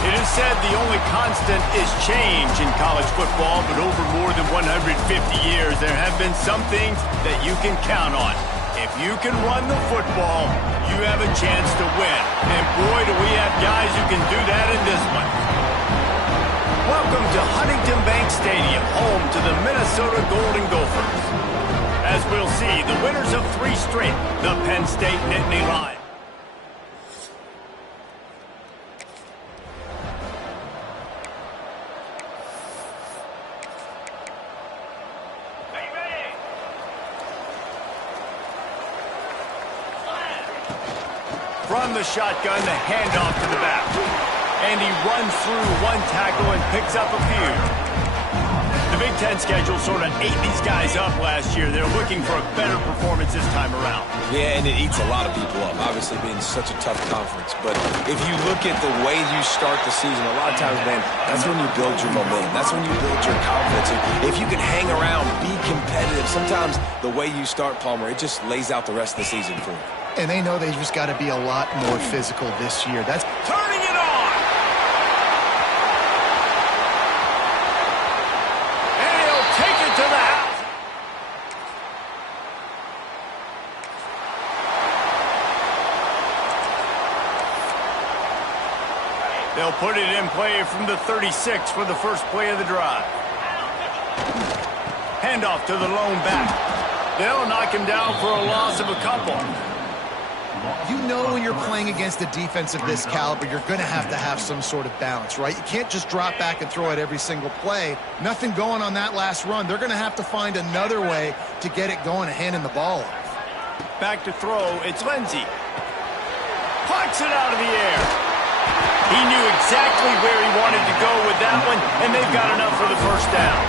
It is said the only constant is change in college football, but over more than 150 years, there have been some things that you can count on. If you can run the football, you have a chance to win. And boy, do we have guys who can do that in this one. Welcome to Huntington Bank Stadium, home to the Minnesota Golden Gophers. As we'll see, the winners of 3 straight, the Penn State Nittany Lions. From the shotgun, the handoff to the back. And he runs through 1 tackle and picks up a few. The Big Ten schedule sort of ate these guys up last year. They're looking for a better performance this time around. Yeah, and it eats a lot of people up, obviously being such a tough conference. But if you look at the way you start the season, a lot of times, man, that's when you build your momentum. That's when you build your confidence. If you can hang around, be competitive, sometimes the way you start, Palmer, it just lays out the rest of the season for you. And they know they just got to be a lot more physical this year. That's turning it on. And he'll take it to the house. They'll put it in play from the 36 for the first play of the drive. Handoff to the lone back. They'll knock him down for a loss of a couple. You know when you're playing against a defense of this caliber, you're going to have some sort of balance, right? You can't just drop back and throw it every single play. Nothing going on that last run. They're going to have to find another way to get it going and handing the ball off. Back to throw, it's Lindsey. Plucks it out of the air. He knew exactly where he wanted to go with that one, and they've got enough for the first down.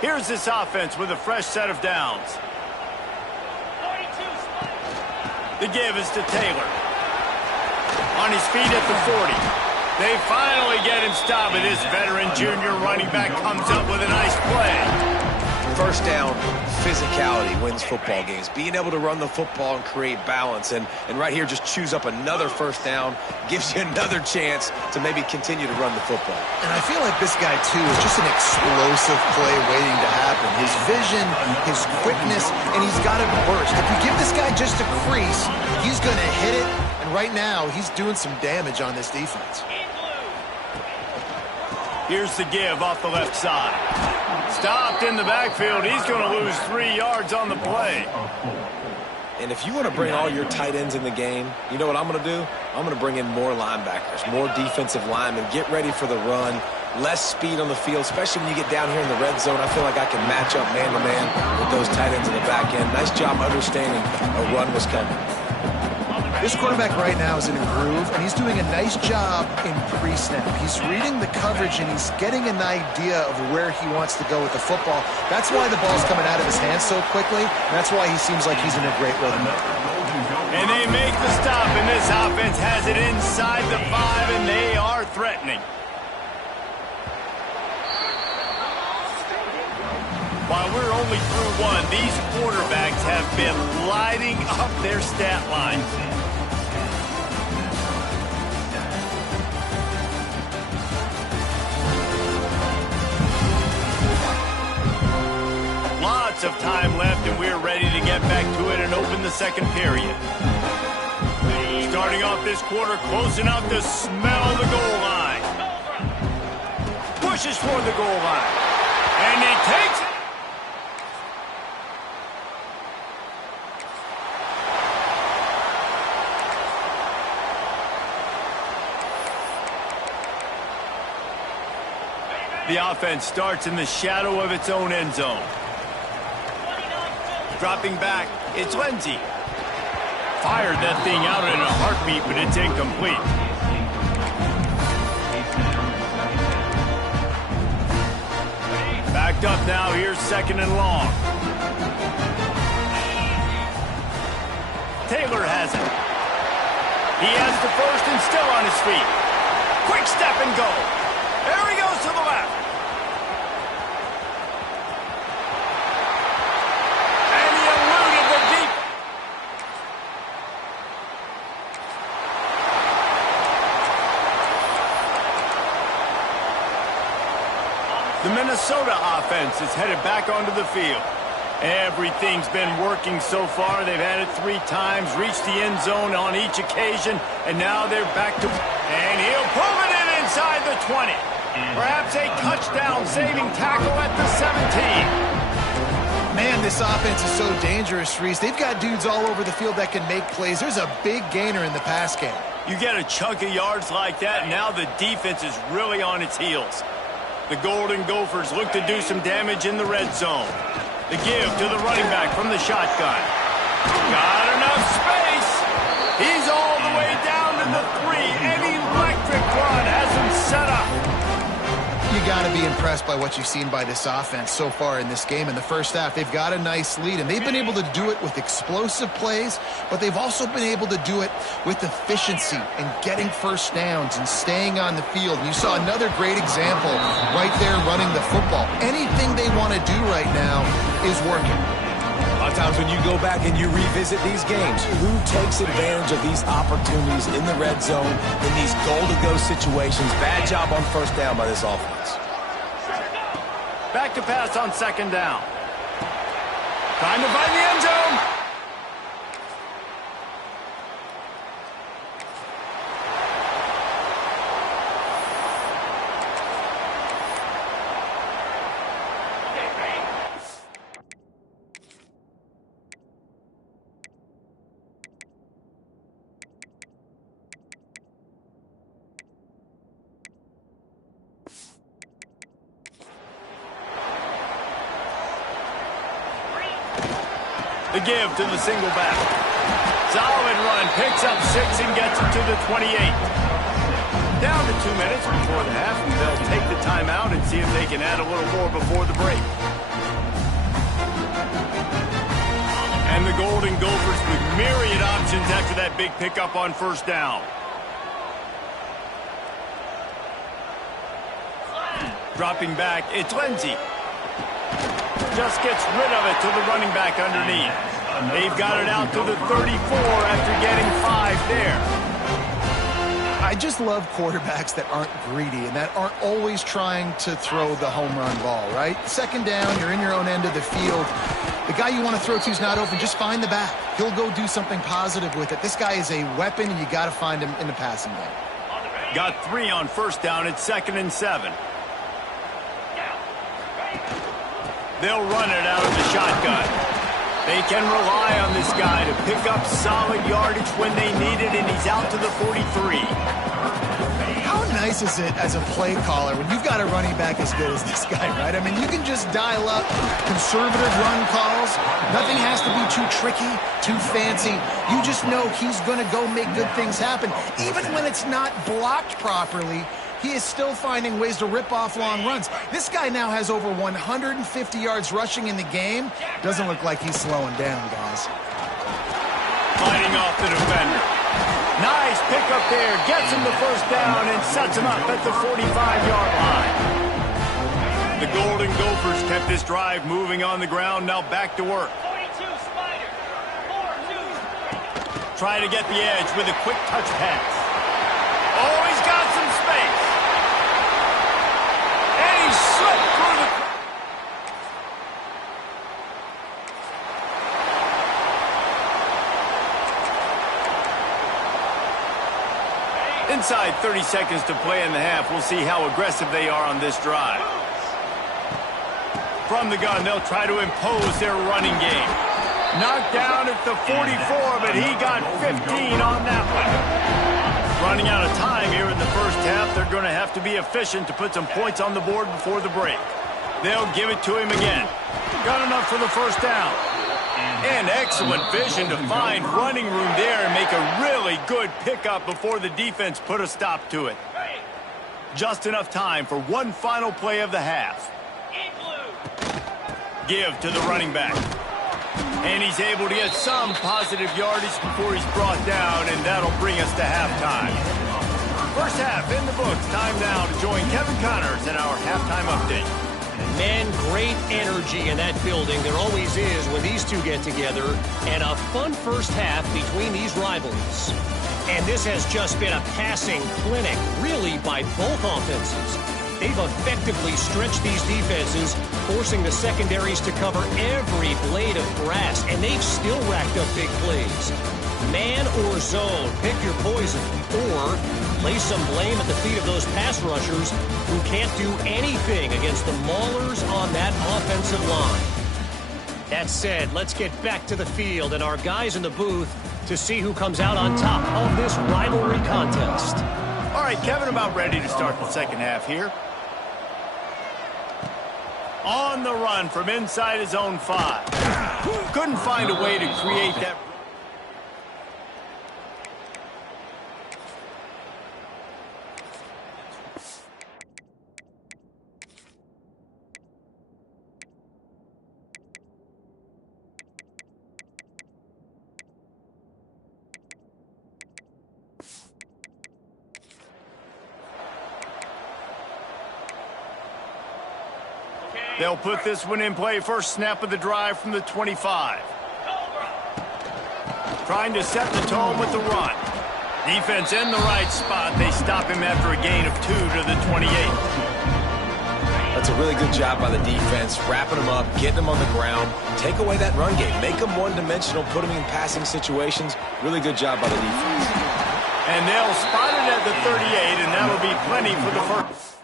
Here's this offense with a fresh set of downs. The give is to Taylor. On his feet at the 40. They finally get him stopped, but this veteran junior running back comes up with a nice play. First down, physicality wins football games. Being able to run the football and create balance. And right here, just choose up another first down. Gives you another chance to maybe continue to run the football. And I feel like this guy, too, is just an explosive play waiting to happen. His vision, his quickness, and he's got a burst. If you give this guy just a crease, he's going to hit it. And right now, he's doing some damage on this defense. Here's the give off the left side. Stopped in the backfield. He's going to lose 3 yards on the play. And if you want to bring all your tight ends in the game, you know what I'm going to do? I'm going to bring in more linebackers, more defensive linemen, get ready for the run, less speed on the field, especially when you get down here in the red zone. I feel like I can match up man-to-man with those tight ends in the back end. Nice job understanding a run was coming. This quarterback right now is in a groove, and he's doing a nice job in pre-snap. He's reading the coverage, and he's getting an idea of where he wants to go with the football. That's why the ball's coming out of his hands so quickly. That's why he seems like he's in a great rhythm. And they make the stop, and this offense has it inside the 5, and they are threatening. While we're only through 1, these quarterbacks have been lighting up their stat lines. Lots of time left, and we're ready to get back to it and open the second period. Starting off this quarter close enough to smell the goal line. Pushes for the goal line. And he takes it. The offense starts in the shadow of its own end zone. Dropping back, it's Lindsey. Fired that thing out in a heartbeat, but it's incomplete. Backed up now, here's 2nd and long. Taylor has it. He has the first and still on his feet. Quick step and go. There he goes to the left. Minnesota offense is headed back onto the field. Everything's been working so far. They've had it 3 times, reached the end zone on each occasion, and now they're back to... And he'll pull it in inside the 20. Perhaps a touchdown-saving tackle at the 17. Man, this offense is so dangerous, Reese. They've got dudes all over the field that can make plays. There's a big gainer in the pass game. You get a chunk of yards like that, and now the defense is really on its heels. The Golden Gophers look to do some damage in the red zone. The give to the running back from the shotgun. Got enough space. He's all the way down to the 3. An electric run has him set up. You got to be impressed by what you've seen by this offense so far in this game. In the first half, they've got a nice lead, and they've been able to do it with explosive plays, but they've also been able to do it with efficiency and getting first downs and staying on the field. You saw another great example right there running the football. Anything they want to do right now is working. A lot of times when you go back and you revisit these games, who takes advantage of these opportunities in the red zone, in these goal-to-go situations? Bad job on first down by this offense. Back to pass on second down. Trying to find the end zone. The give to the single back. Solid run, picks up 6 and gets it to the 28. Down to 2 minutes before the half, and they'll take the timeout and see if they can add a little more before the break. And the Golden Gophers with myriad options after that big pickup on first down. Dropping back, it's Lindsey. Just gets rid of it to the running back underneath. They've got it out to the 34 after getting 5 there. I just love quarterbacks that aren't greedy and that aren't always trying to throw the home run ball, right? Second down, you're in your own end of the field. The guy you want to throw to is not open. Just find the back. He'll go do something positive with it. This guy is a weapon, and you got to find him in the passing game. Got 3 on first down. It's 2nd and 7. They'll run it out of the shotgun. They can rely on this guy to pick up solid yardage when they need it, and he's out to the 43. How nice is it as a play caller when you've got a running back as good as this guy, right? I mean, you can just dial up conservative run calls. Nothing has to be too tricky, too fancy. You just know he's going to go make good things happen. Even when it's not blocked properly, he is still finding ways to rip off long runs. This guy now has over 150 yards rushing in the game. Doesn't look like he's slowing down, guys. Fighting off the defender. Nice pickup there. Gets him the first down and sets him up at the 45-yard line. The Golden Gophers kept this drive moving on the ground. Now back to work. 42 Spider. 4-2. Try to get the edge with a quick touch pass. Oh, he's got some space. And he slipped through the... Inside 30 seconds to play in the half. We'll see how aggressive they are on this drive. From the gun, they'll try to impose their running game. Knocked down at the 44, but he got 15 on that one. Running out of time here in the first half. They're going to have to be efficient to put some points on the board before the break. They'll give it to him again. Got enough for the first down. And excellent vision to find running room there and make a really good pickup before the defense put a stop to it. Just enough time for one final play of the half. Give to the running back. And he's able to get some positive yardage before he's brought down, and that'll bring us to halftime. First half in the books. Time now to join Kevin Connors in our halftime update. Man, great energy in that building. There always is when these two get together. And a fun first half between these rivalries. And this has just been a passing clinic, really, by both offenses. They've effectively stretched these defenses, forcing the secondaries to cover every blade of grass, and they've still racked up big plays. Man or zone, pick your poison, or lay some blame at the feet of those pass rushers who can't do anything against the maulers on that offensive line. That said, let's get back to the field and our guys in the booth to see who comes out on top of this rivalry contest. All right, Kevin, about ready to start the second half here. On the run from inside his own 5. Couldn't find a way to create that. They'll put this one in play. First snap of the drive from the 25. Trying to set the tone with the run. Defense in the right spot. They stop him after a gain of 2 to the 28. That's a really good job by the defense, wrapping them up, getting them on the ground. Take away that run game. Make them one-dimensional, put them in passing situations. Really good job by the defense. And they'll spot it at the 38, and that'll be plenty for the first.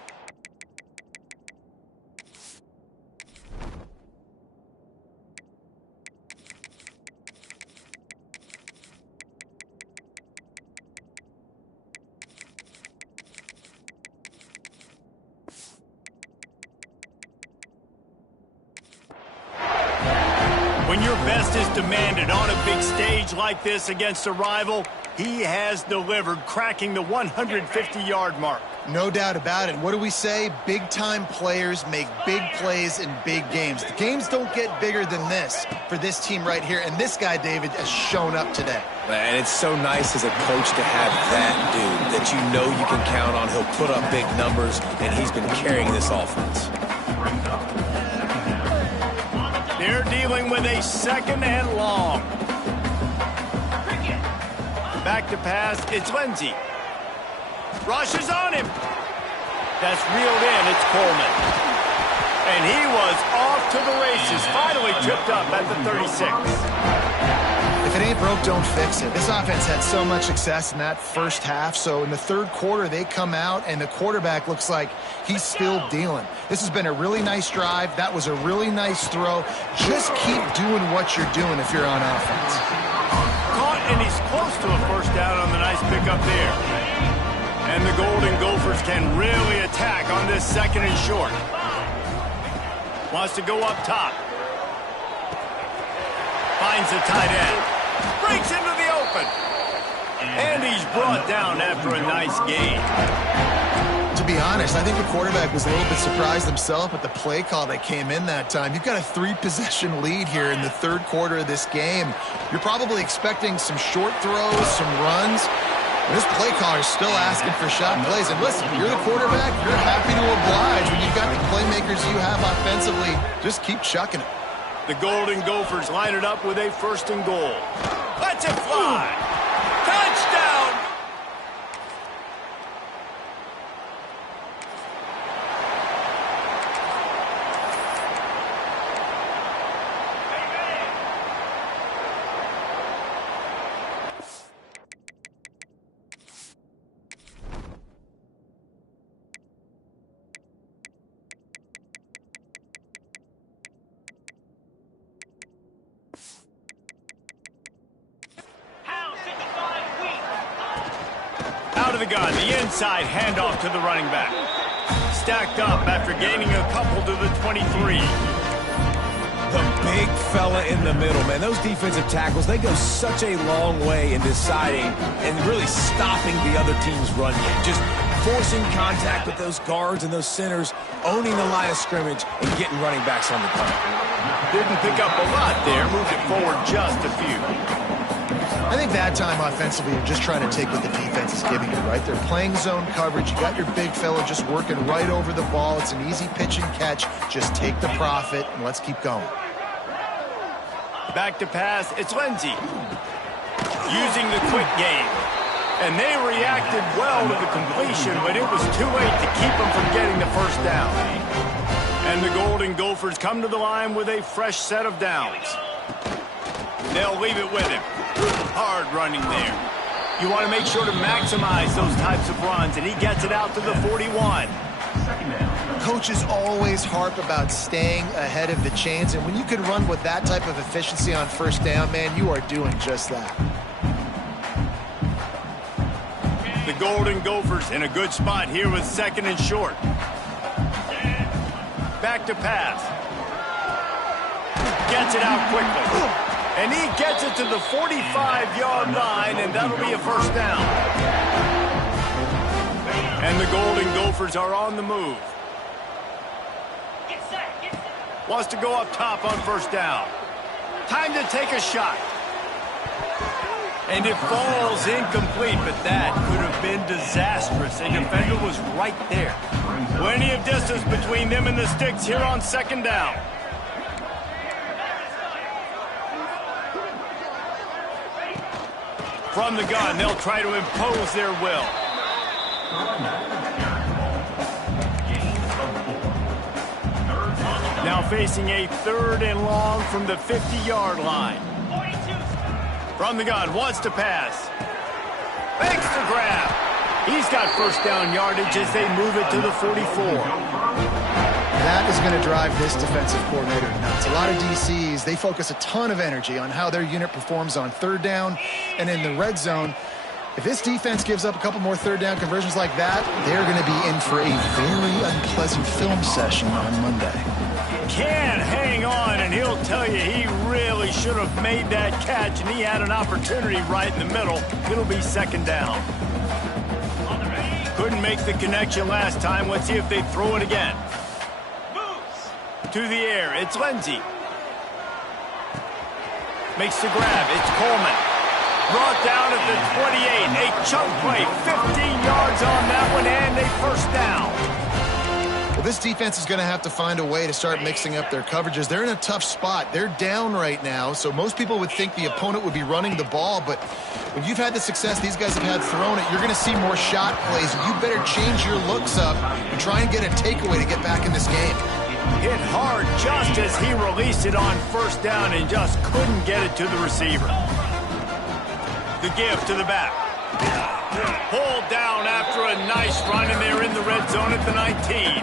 When your best is demanded on a big stage like this against a rival, he has delivered, cracking the 150-yard mark. No doubt about it. What do we say? Big-time players make big plays in big games. The games don't get bigger than this for this team right here, and this guy, David, has shown up today. And it's so nice as a coach to have that dude that you know you can count on. He'll put up big numbers, and he's been carrying this offense. They're dealing with a second and long. Back to pass, it's Lindsey. Rushes on him. That's reeled in, it's Coleman. And he was off to the races, finally tripped up at the 36. If it ain't broke, don't fix it. This offense had so much success in that first half, so in the third quarter, they come out, and the quarterback looks like he's still dealing. This has been a really nice drive. That was a really nice throw. Just keep doing what you're doing if you're on offense. Caught, and he's close to a first down on the nice pickup there. And the Golden Gophers can really attack on this second and short. Wants to go up top. Finds the tight end. Breaks into the open. And he's brought down after a nice gain. To be honest, I think the quarterback was a little bit surprised himself at the play call that came in that time. You've got a 3-possession lead here in the third quarter of this game. You're probably expecting some short throws, some runs. And this play caller is still asking for shot plays. And listen, you're the quarterback. You're happy to oblige when you've got the playmakers you have offensively. Just keep chucking it. The Golden Gophers line it up with a first and goal. Let's it fly. Touchdown. Out of the gun, the inside handoff to the running back. Stacked up after gaining a couple to the 23. The big fella in the middle, man. Those defensive tackles, they go such a long way in deciding and really stopping the other team's run game. Just forcing contact with those guards and those centers, owning the line of scrimmage, and getting running backs on the punt. Didn't pick up a lot there, moved it forward just a few. I think that time offensively, you're just trying to take what the defense is giving you, right? They're playing zone coverage. You got your big fella just working right over the ball. It's an easy pitch and catch. Just take the profit, and let's keep going. Back to pass, it's Lindsey. Using the quick game. And they reacted well to the completion, but it was too late to keep them from getting the first down. And the Golden Gophers come to the line with a fresh set of downs. They'll leave it with him. Hard running there. You want to make sure to maximize those types of runs, and he gets it out to the 41. Coaches always harp about staying ahead of the chains, and when you can run with that type of efficiency on first down, man, you are doing just that. The Golden Gophers in a good spot here with second and short. Back to pass. Gets it out quickly. And he gets it to the 45-yard line, and that'll be a first down. And the Golden Gophers are on the move. Wants to go up top on first down. Time to take a shot. And it falls incomplete, but that could have been disastrous. A defender was right there. Plenty of distance between them and the sticks here on second down. From the gun, they'll try to impose their will. Now facing a third and long from the 50-yard line. From the gun, wants to pass. Makes the grab. He's got first down yardage as they move it to the 44. That is going to drive this defensive coordinator nuts. A lot of DCs, they focus a ton of energy on how their unit performs on third down and in the red zone. If this defense gives up a couple more third down conversions like that, they're going to be in for a very unpleasant film session on Monday. Can't hang on, and he'll tell you he really should have made that catch, and he had an opportunity right in the middle. It'll be second down. Couldn't make the connection last time. Let's see if they throw it again. To the air, it's Lindsey. Makes the grab, it's Coleman. Brought down at the 28, a chunk play, 15 yards on that one, and a first down. Well, this defense is going to have to find a way to start mixing up their coverages. They're in a tough spot. They're down right now, so most people would think the opponent would be running the ball, but when you've had the success these guys have had throwing it, you're going to see more shot plays. You better change your looks up and try and get a takeaway to get back in this game. Hit hard just as he released it on first down and just couldn't get it to the receiver. The give to the back. Pulled down after a nice run, and they're in the red zone at the 19.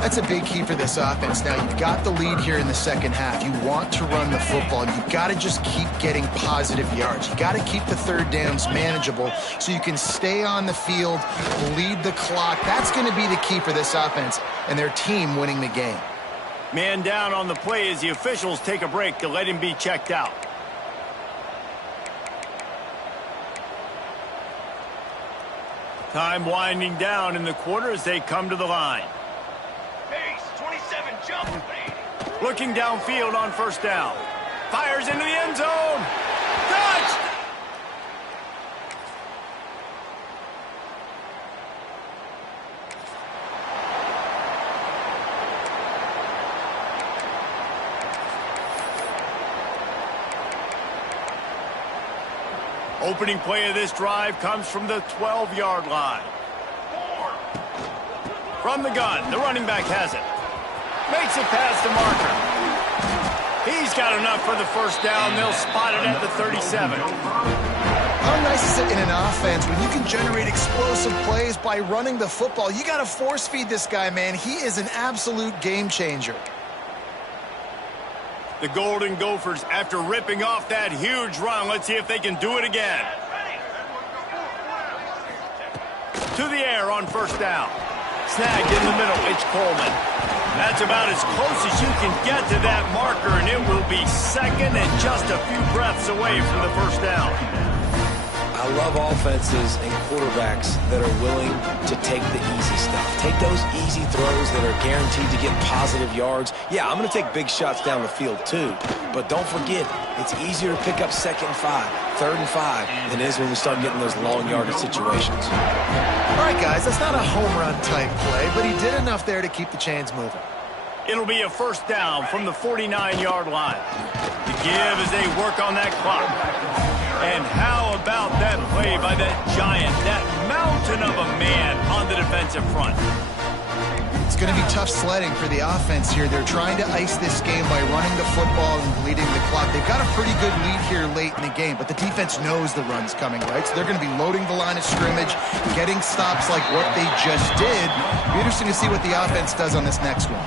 That's a big key for this offense. Now, you've got the lead here in the second half. You want to run the football. You've got to just keep getting positive yards. You've got to keep the third downs manageable so you can stay on the field, lead the clock. That's going to be the key for this offense and their team winning the game. Man down on the play as the officials take a break to let him be checked out. Time winding down in the quarter as they come to the line. Looking downfield on first down. Fires into the end zone. Touch! Opening play of this drive comes from the 12-yard line. From the gun, the running back has it. Makes it past the marker. He's got enough for the first down. They'll spot it at the 37. How nice is it in an offense when you can generate explosive plays by running the football? You got to force feed this guy, man. He is an absolute game changer. The Golden Gophers, after ripping off that huge run, let's see if they can do it again. To the air on first down. Snagged in the middle, it's Coleman. That's about as close as you can get to that marker, and it will be second and just a few breaths away from the first down. I love offenses and quarterbacks that are willing to take the easy stuff. Take those easy throws that are guaranteed to get positive yards. Yeah, I'm going to take big shots down the field too, but don't forget, it's easier to pick up second and 5, third and 5 than it is when we start getting those long yardage situations. All right, guys, that's not a home run type play, but he did enough there to keep the chains moving. It'll be a first down from the 49-yard line. The give as they work on that clock. And how about that play by that giant, that mountain of a man on the defensive front. It's going to be tough sledding for the offense here. They're trying to ice this game by running the football and bleeding the clock. They've got a pretty good lead here late in the game, but the defense knows the run's coming, right? So they're going to be loading the line of scrimmage, getting stops like what they just did. It'll be interesting to see what the offense does on this next one.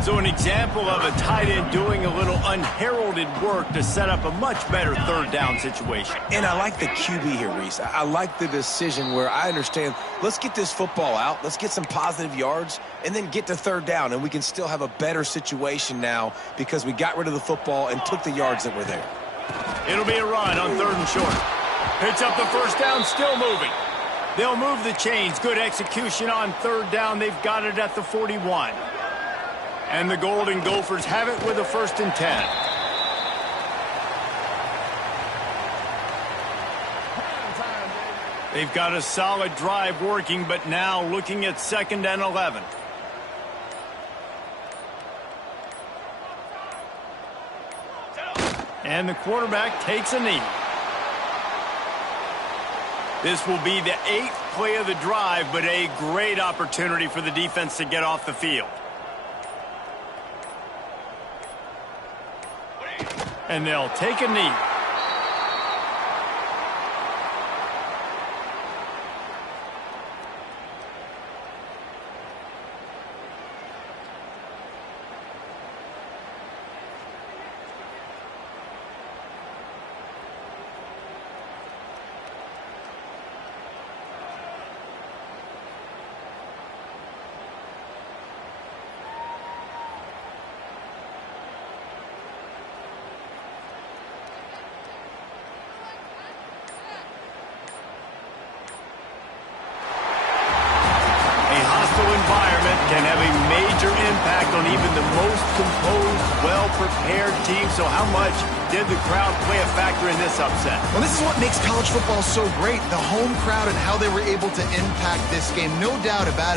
So an example of a tight end doing a little unheralded work to set up a much better third down situation. And I like the QB here, Reese. I like the decision where I understand, let's get this football out, let's get some positive yards, and then get to third down, and we can still have a better situation now because we got rid of the football and took the yards that were there. It'll be a run on 3rd and short. Picks up the first down, still moving. They'll move the chains. Good execution on 3rd down. They've got it at the 41. And the Golden Gophers have it with a 1st and 10. They've got a solid drive working, but now looking at 2nd and 11. And the quarterback takes a knee. This will be the 8th play of the drive, but a great opportunity for the defense to get off the field. And they'll take a knee. Environment can have a major impact on even the most composed, well-prepared team. So how much did the crowd play a factor in this upset? Well, this is what makes college football so great, the home crowd and how they were able to impact this game. No doubt about it.